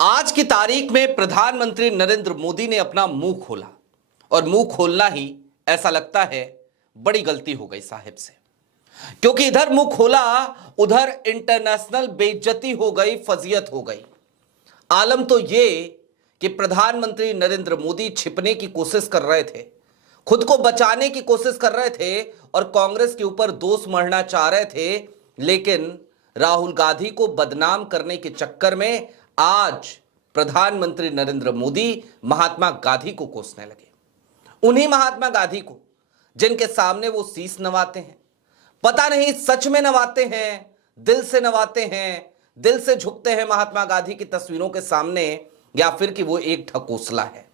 आज की तारीख में प्रधानमंत्री नरेंद्र मोदी ने अपना मुंह खोला और मुंह खोलना ही ऐसा लगता है बड़ी गलती हो गई साहिब से, क्योंकि इधर मुंह खोला उधर इंटरनेशनल बेइज्जती हो गई, फजीयत हो गई। आलम तो ये कि प्रधानमंत्री नरेंद्र मोदी छिपने की कोशिश कर रहे थे, खुद को बचाने की कोशिश कर रहे थे और कांग्रेस के ऊपर दोष मढ़ना चाह रहे थे, लेकिन राहुल गांधी को बदनाम करने के चक्कर में आज प्रधानमंत्री नरेंद्र मोदी महात्मा गांधी को कोसने लगे। उन्हीं महात्मा गांधी को जिनके सामने वो शीश नवाते हैं, पता नहीं सच में नवाते हैं, दिल से नवाते हैं, दिल से झुकते हैं महात्मा गांधी की तस्वीरों के सामने, या फिर कि वो एक ढकोसला है।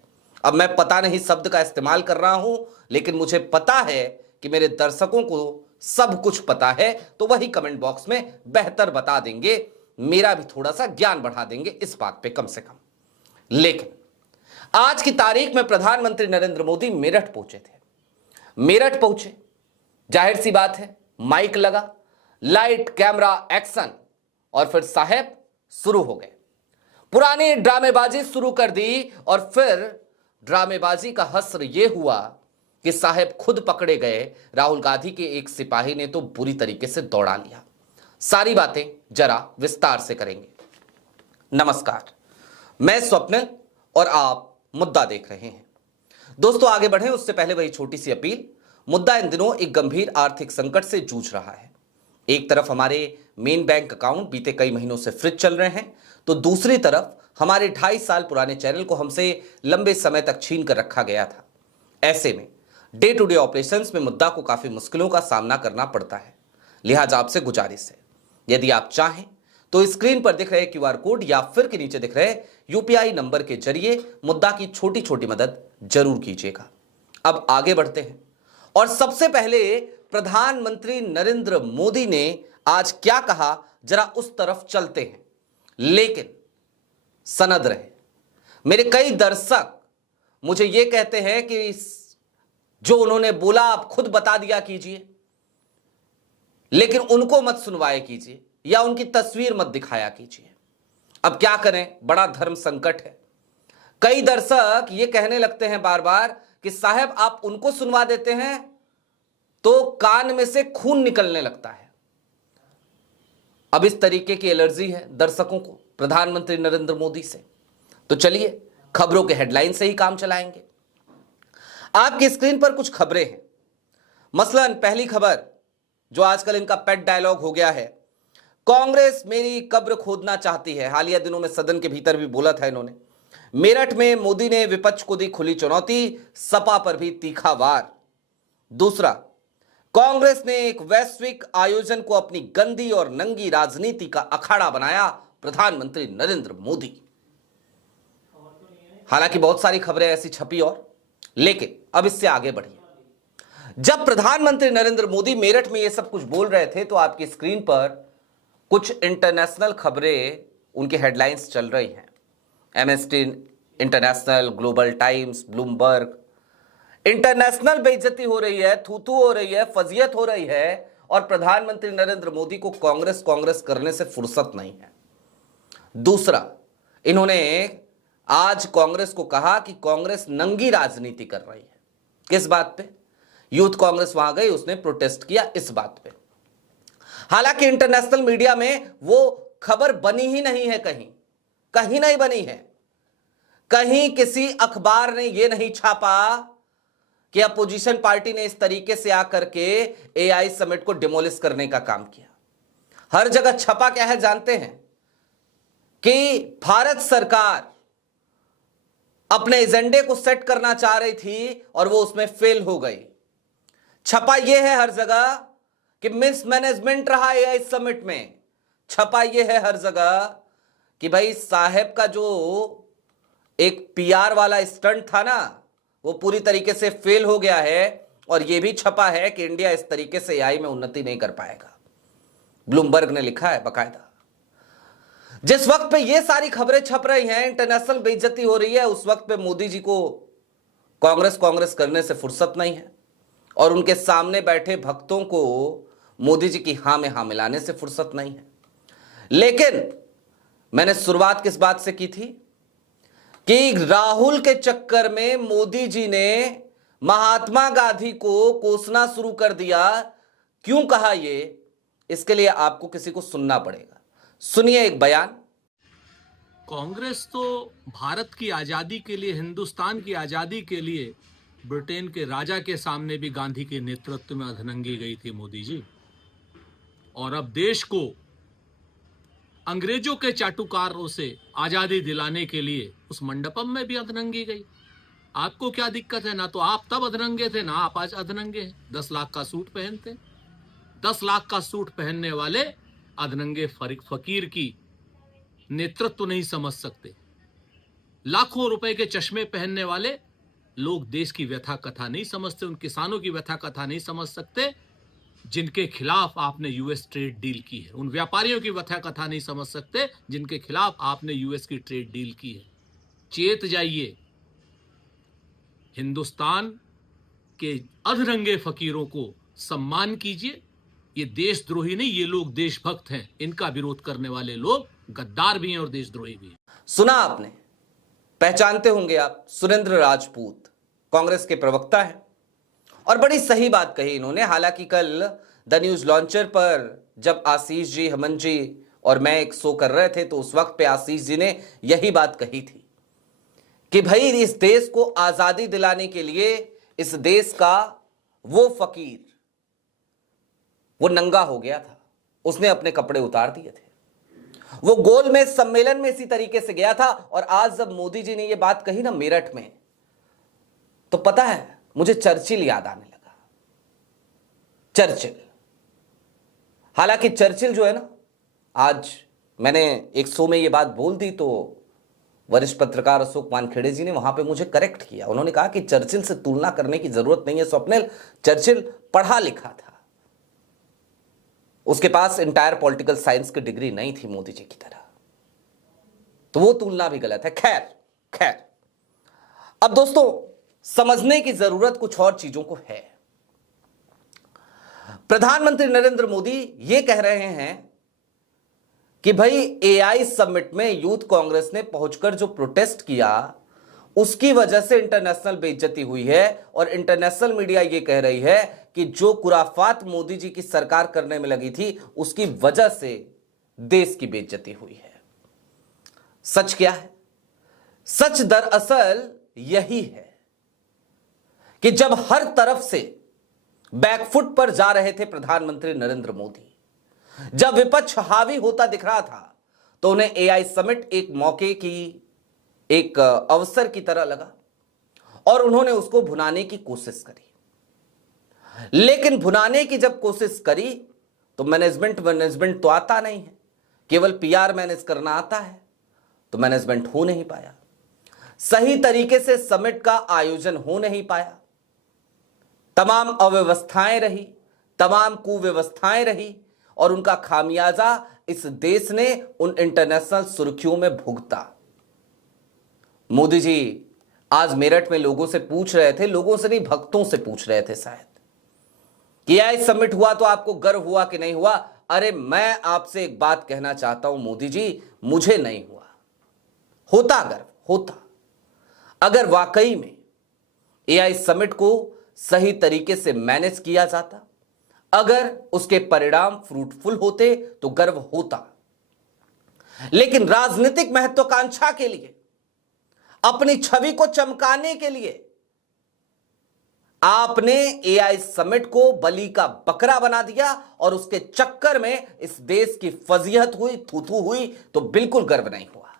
अब मैं पता नहीं शब्द का इस्तेमाल कर रहा हूं, लेकिन मुझे पता है कि मेरे दर्शकों को सब कुछ पता है, तो वही कमेंट बॉक्स में बेहतर बता देंगे, मेरा भी थोड़ा सा ज्ञान बढ़ा देंगे इस बात पे कम से कम। लेकिन आज की तारीख में प्रधानमंत्री नरेंद्र मोदी मेरठ पहुंचे थे। मेरठ पहुंचे, जाहिर सी बात है, माइक लगा, लाइट कैमरा एक्शन, और फिर साहब शुरू हो गए। पुरानी ड्रामेबाजी शुरू कर दी और फिर ड्रामेबाजी का हस्र यह हुआ कि साहब खुद पकड़े गए। राहुल गांधी के एक सिपाही ने तो बुरी तरीके से दौड़ा लिया। सारी बातें जरा विस्तार से करेंगे। नमस्कार, मैं स्वप्निल और आप मुद्दा देख रहे हैं। दोस्तों, आगे बढ़ें उससे पहले वही छोटी सी अपील। मुद्दा इन दिनों एक गंभीर आर्थिक संकट से जूझ रहा है। एक तरफ हमारे मेन बैंक अकाउंट बीते कई महीनों से फ्रीज चल रहे हैं, तो दूसरी तरफ हमारे 2.5 साल पुराने चैनल को हमसे लंबे समय तक छीन कर रखा गया था। ऐसे में डे टू डे ऑपरेशंस में मुद्दा को काफी मुश्किलों का सामना करना पड़ता है। लिहाजा आपसे गुजारिश है, यदि आप चाहें तो स्क्रीन पर दिख रहे क्यूआर कोड या फिर के नीचे दिख रहे यूपीआई नंबर के जरिए मुद्दा की छोटी छोटी मदद जरूर कीजिएगा। अब आगे बढ़ते हैं और सबसे पहले प्रधानमंत्री नरेंद्र मोदी ने आज क्या कहा, जरा उस तरफ चलते हैं। लेकिन सनद रहे, मेरे कई दर्शक मुझे यह कहते हैं कि जो उन्होंने बोला आप खुद बता दिया कीजिए, लेकिन उनको मत सुनवाया कीजिए या उनकी तस्वीर मत दिखाया कीजिए। अब क्या करें, बड़ा धर्म संकट है। कई दर्शक ये कहने लगते हैं बार बार कि साहब आप उनको सुनवा देते हैं तो कान में से खून निकलने लगता है। अब इस तरीके की एलर्जी है दर्शकों को प्रधानमंत्री नरेंद्र मोदी से। तो चलिए खबरों के हेडलाइन से ही काम चलाएंगे। आपकी स्क्रीन पर कुछ खबरें हैं। मसलन पहली खबर जो आजकल इनका पेट डायलॉग हो गया है, कांग्रेस मेरी कब्र खोदना चाहती है। हालिया दिनों में सदन के भीतर भी बोला था इन्होंने। मेरठ में मोदी ने विपक्ष को दी खुली चुनौती, सपा पर भी तीखा वार। दूसरा, कांग्रेस ने एक वैश्विक आयोजन को अपनी गंदी और नंगी राजनीति का अखाड़ा बनाया, प्रधानमंत्री नरेंद्र मोदी। हालांकि बहुत सारी खबरें ऐसी छपी और, लेकिन अब इससे आगे बढ़िए। जब प्रधानमंत्री नरेंद्र मोदी मेरठ में यह सब कुछ बोल रहे थे तो आपकी स्क्रीन पर कुछ इंटरनेशनल खबरें, उनके हेडलाइंस चल रही हैं। Amnesty international, global times, Bloomberg. International बेइज्जती हो रही है, थूथू हो रही है, फजीयत हो रही है, और प्रधानमंत्री नरेंद्र मोदी को कांग्रेस कांग्रेस करने से फुर्सत नहीं है। दूसरा, इन्होंने आज कांग्रेस को कहा कि कांग्रेस नंगी राजनीति कर रही है। किस बात पे? यूथ कांग्रेस वहां गई, उसने प्रोटेस्ट किया इस बात पे। हालांकि इंटरनेशनल मीडिया में वो खबर बनी ही नहीं है, कहीं नहीं बनी है। कहीं किसी अखबार ने यह नहीं छापा कि अपोजिशन पार्टी ने इस तरीके से आकर के एआई समिट को डिमोलिश करने का काम किया। हर जगह छपा क्या है जानते हैं? कि भारत सरकार अपने एजेंडे को सेट करना चाह रही थी और वो उसमें फेल हो गई। छपा यह है हर जगह कि मिसमैनेजमेंट रहा है इस समिट में। छपा यह है हर जगह कि भाई साहब का जो एक पीआर वाला स्टंट था ना, वो पूरी तरीके से फेल हो गया है। और यह भी छपा है कि इंडिया इस तरीके से एआई में उन्नति नहीं कर पाएगा। ब्लूमबर्ग ने लिखा है बकायदा। जिस वक्त पे ये सारी खबरें छप रही हैं, इंटरनेशनल बेइज्जती हो रही है, उस वक्त पे मोदी जी को कांग्रेस कांग्रेस करने से फुर्सत नहीं है और उनके सामने बैठे भक्तों को मोदी जी की हां में हां मिलाने से फुर्सत नहीं है। लेकिन मैंने शुरुआत किस बात से की थी कि राहुल के चक्कर में मोदी जी ने महात्मा गांधी को कोसना शुरू कर दिया। क्यों कहा ये, इसके लिए आपको किसी को सुनना पड़ेगा। सुनिए एक बयान। कांग्रेस तो भारत की आजादी के लिए, हिंदुस्तान की आजादी के लिए ब्रिटेन के राजा के सामने भी गांधी के नेतृत्व में अधनंगी गई थी मोदी जी, और अब देश को अंग्रेजों के चाटुकारों से आजादी दिलाने के लिए उस मंडपम में भी अधनंगी गई। आपको क्या दिक्कत है? ना तो आप तब अधनंगे थे, ना आप आज अधनंगे हैं। 10 लाख का सूट पहनते, 10 लाख का सूट पहनने वाले अधनंगे फकीर की नेतृत्व नहीं समझ सकते। लाखों रुपए के चश्मे पहनने वाले लोग देश की व्यथा कथा नहीं समझते, उन किसानों की व्यथा कथा नहीं समझ सकते जिनके खिलाफ आपने यूएस ट्रेड डील की है, उन व्यापारियों की व्यथा कथा नहीं समझ सकते जिनके खिलाफ आपने यूएस की ट्रेड डील की है। चेत जाइए, हिंदुस्तान के अधरंगे फकीरों को सम्मान कीजिए। ये देशद्रोही नहीं, ये लोग देशभक्त हैं। इनका विरोध करने वाले लोग गद्दार भी हैं और देशद्रोही भी हैं। सुना आपने, पहचानते होंगे आप, सुरेंद्र राजपूत कांग्रेस के प्रवक्ता हैं और बड़ी सही बात कही इन्होंने। हालांकि कल द न्यूज लॉन्चर पर जब आशीष जी, हेमंत जी और मैं एक शो कर रहे थे तो उस वक्त पे आशीष जी ने यही बात कही थी कि भाई इस देश को आजादी दिलाने के लिए इस देश का वो फकीर वो नंगा हो गया था, उसने अपने कपड़े उतार दिए थे, वो गोलमेज सम्मेलन में इसी तरीके से गया था। और आज जब मोदी जी ने ये बात कही ना मेरठ में, तो पता है मुझे चर्चिल याद आने लगा। चर्चिल, हालांकि चर्चिल जो है ना, आज मैंने एक शो में ये बात बोल दी तो वरिष्ठ पत्रकार अशोक वानखेड़े जी ने वहां पे मुझे करेक्ट किया। उन्होंने कहा कि चर्चिल से तुलना करने की जरूरत नहीं है स्वप्निल, चर्चिल पढ़ा लिखा था, उसके पास इंटायर पॉलिटिकल साइंस की डिग्री नहीं थी मोदी जी की तरह, तो वो तुलना भी गलत है। खैर खैर, अब दोस्तों समझने की जरूरत कुछ और चीजों को है। प्रधानमंत्री नरेंद्र मोदी ये कह रहे हैं कि भाई एआई समिट में यूथ कांग्रेस ने पहुंचकर जो प्रोटेस्ट किया उसकी वजह से इंटरनेशनल बेइज्जती हुई है, और इंटरनेशनल मीडिया ये कह रही है कि जो खुराफात मोदी जी की सरकार करने में लगी थी उसकी वजह से देश की बेइज्जती हुई है। सच क्या है? सच दरअसल यही है कि जब हर तरफ से बैकफुट पर जा रहे थे प्रधानमंत्री नरेंद्र मोदी, जब विपक्ष हावी होता दिख रहा था, तो उन्हें एआई समिट एक मौके की, एक अवसर की तरह लगा और उन्होंने उसको भुनाने की कोशिश करी। लेकिन भुनाने की जब कोशिश करी तो मैनेजमेंट तो आता नहीं है, केवल पीआर मैनेज करना आता है, तो मैनेजमेंट हो नहीं पाया, सही तरीके से समिट का आयोजन हो नहीं पाया, तमाम अव्यवस्थाएं रही, तमाम कुव्यवस्थाएं रही, और उनका खामियाजा इस देश ने उन इंटरनेशनल सुर्खियों में भुगता। मोदी जी आज मेरठ में लोगों से पूछ रहे थे, लोगों से नहीं भक्तों से पूछ रहे थे शायद, कि एआई समिट हुआ तो आपको गर्व हुआ कि नहीं हुआ? अरे मैं आपसे एक बात कहना चाहता हूं मोदी जी, मुझे नहीं हुआ। होता गर्व, होता अगर वाकई में एआई समिट को सही तरीके से मैनेज किया जाता, अगर उसके परिणाम फ्रूटफुल होते तो गर्व होता। लेकिन राजनीतिक महत्वाकांक्षा के लिए, अपनी छवि को चमकाने के लिए आपने एआई समिट को बलि का बकरा बना दिया, और उसके चक्कर में इस देश की फजीहत हुई, थूथू हुई, तो बिल्कुल गर्व नहीं हुआ।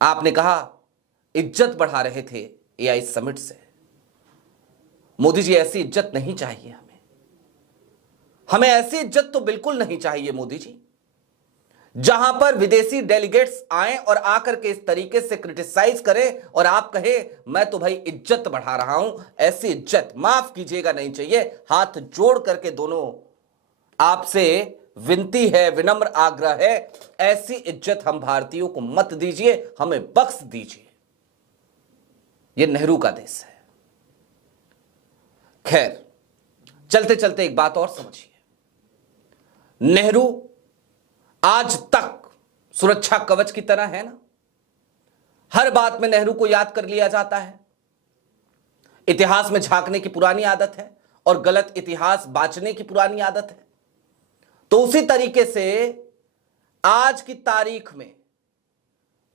आपने कहा इज्जत बढ़ा रहे थे एआई समिट से। मोदी जी ऐसी इज्जत नहीं चाहिए हमें ऐसी इज्जत तो बिल्कुल नहीं चाहिए मोदी जी, जहां पर विदेशी डेलीगेट्स आए और आकर के इस तरीके से क्रिटिसाइज करें और आप कहे मैं तो भाई इज्जत बढ़ा रहा हूं। ऐसी इज्जत, माफ कीजिएगा, नहीं चाहिए। हाथ जोड़ करके दोनों आपसे विनती है, विनम्र आग्रह है, ऐसी इज्जत हम भारतीयों को मत दीजिए, हमें बख्श दीजिए। यह नेहरू का देश है। खैर, चलते चलते एक बात और समझिए, नेहरू आज तक सुरक्षा कवच की तरह है ना। हर बात में नेहरू को याद कर लिया जाता है। इतिहास में झांकने की पुरानी आदत है और गलत इतिहास बांचने की पुरानी आदत है। तो उसी तरीके से आज की तारीख में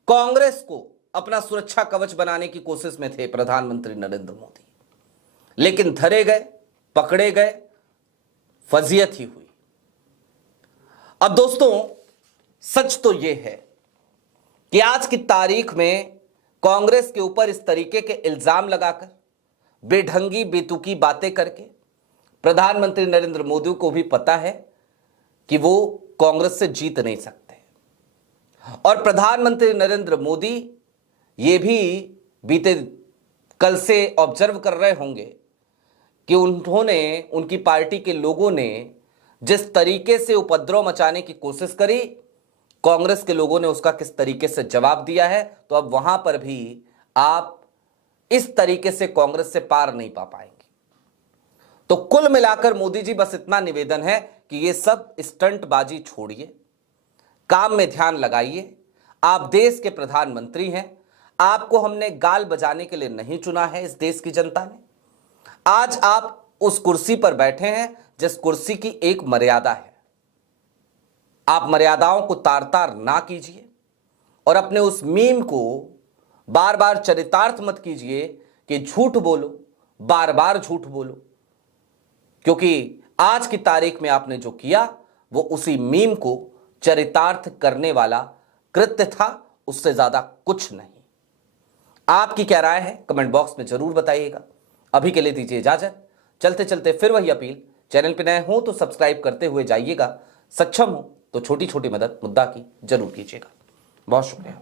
कांग्रेस को अपना सुरक्षा कवच बनाने की कोशिश में थे प्रधानमंत्री नरेंद्र मोदी, लेकिन धरे गए, पकड़े गए, फजीयत ही हुई। अब दोस्तों, सच तो यह है कि आज की तारीख में कांग्रेस के ऊपर इस तरीके के इल्जाम लगाकर, बेढंगी बेतुकी बातें करके प्रधानमंत्री नरेंद्र मोदी को भी पता है कि वो कांग्रेस से जीत नहीं सकते। और प्रधानमंत्री नरेंद्र मोदी ये भी बीते कल से ऑब्जर्व कर रहे होंगे कि उनकी पार्टी के लोगों ने जिस तरीके से उपद्रव मचाने की कोशिश करी, कांग्रेस के लोगों ने उसका किस तरीके से जवाब दिया है। तो अब वहां पर भी आप इस तरीके से कांग्रेस से पार नहीं पा पाएंगे। तो कुल मिलाकर मोदी जी, बस इतना निवेदन है कि ये सब स्टंटबाजी छोड़िए, काम में ध्यान लगाइए। आप देश के प्रधानमंत्री हैं, आपको हमने गाल बजाने के लिए नहीं चुना है इस देश की जनता ने। आज आप उस कुर्सी पर बैठे हैं जिस कुर्सी की एक मर्यादा है। आप मर्यादाओं को तार तार ना कीजिए और अपने उस मीम को बार बार चरितार्थ मत कीजिए कि झूठ बोलो, बार बार झूठ बोलो, क्योंकि आज की तारीख में आपने जो किया वो उसी मीम को चरितार्थ करने वाला कृत्य था, उससे ज्यादा कुछ नहीं। आपकी क्या राय है कमेंट बॉक्स में जरूर बताइएगा। अभी के लिए दीजिए इजाजत। चलते चलते फिर वही अपील, चैनल पर नए हो तो सब्सक्राइब करते हुए जाइएगा, सक्षम हो तो छोटी छोटी मदद मुद्दा की जरूर कीजिएगा। बहुत शुक्रिया।